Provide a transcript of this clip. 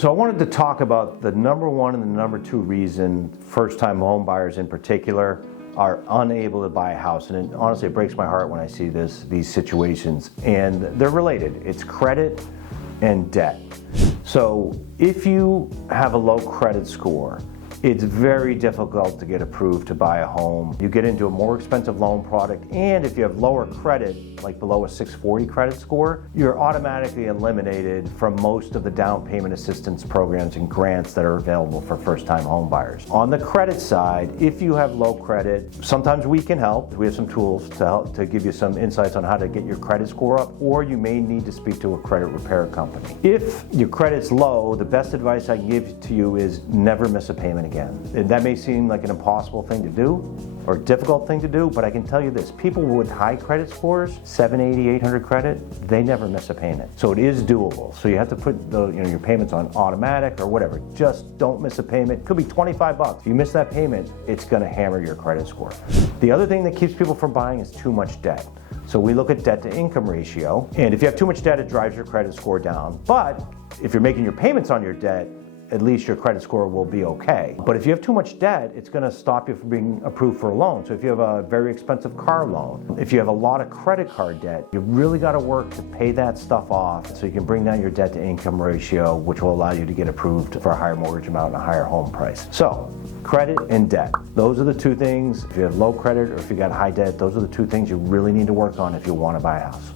So I wanted to talk about the number one and the number two reason first-time home buyers in particular are unable to buy a house. And honestly, it breaks my heart when I see these situations. And they're related. It's credit and debt. So if you have a low credit score, it's very difficult to get approved to buy a home. You get into a more expensive loan product, and if you have lower credit, like below a 640 credit score, you're automatically eliminated from most of the down payment assistance programs and grants that are available for first-time home buyers. On the credit side, if you have low credit, sometimes we can help. We have some tools to help to give you some insights on how to get your credit score up, or you may need to speak to a credit repair company. If your credit's low, the best advice I can give to you is never miss a payment again. And that may seem like an impossible thing to do or a difficult thing to do, but I can tell you this, people with high credit scores, 780, 800 credit, they never miss a payment. So it is doable. So you have to put your payments on automatic or whatever. Just don't miss a payment. It could be 25 bucks. If you miss that payment, it's gonna hammer your credit score. The other thing that keeps people from buying is too much debt. So we look at debt to income ratio, and if you have too much debt, it drives your credit score down. But if you're making your payments on your debt, at least your credit score will be okay. But if you have too much debt, it's gonna stop you from being approved for a loan. So if you have a very expensive car loan, if you have a lot of credit card debt, you really gotta work to pay that stuff off so you can bring down your debt to income ratio, which will allow you to get approved for a higher mortgage amount and a higher home price. So, credit and debt. Those are the two things. If you have low credit or if you got high debt, those are the two things you really need to work on if you wanna buy a house.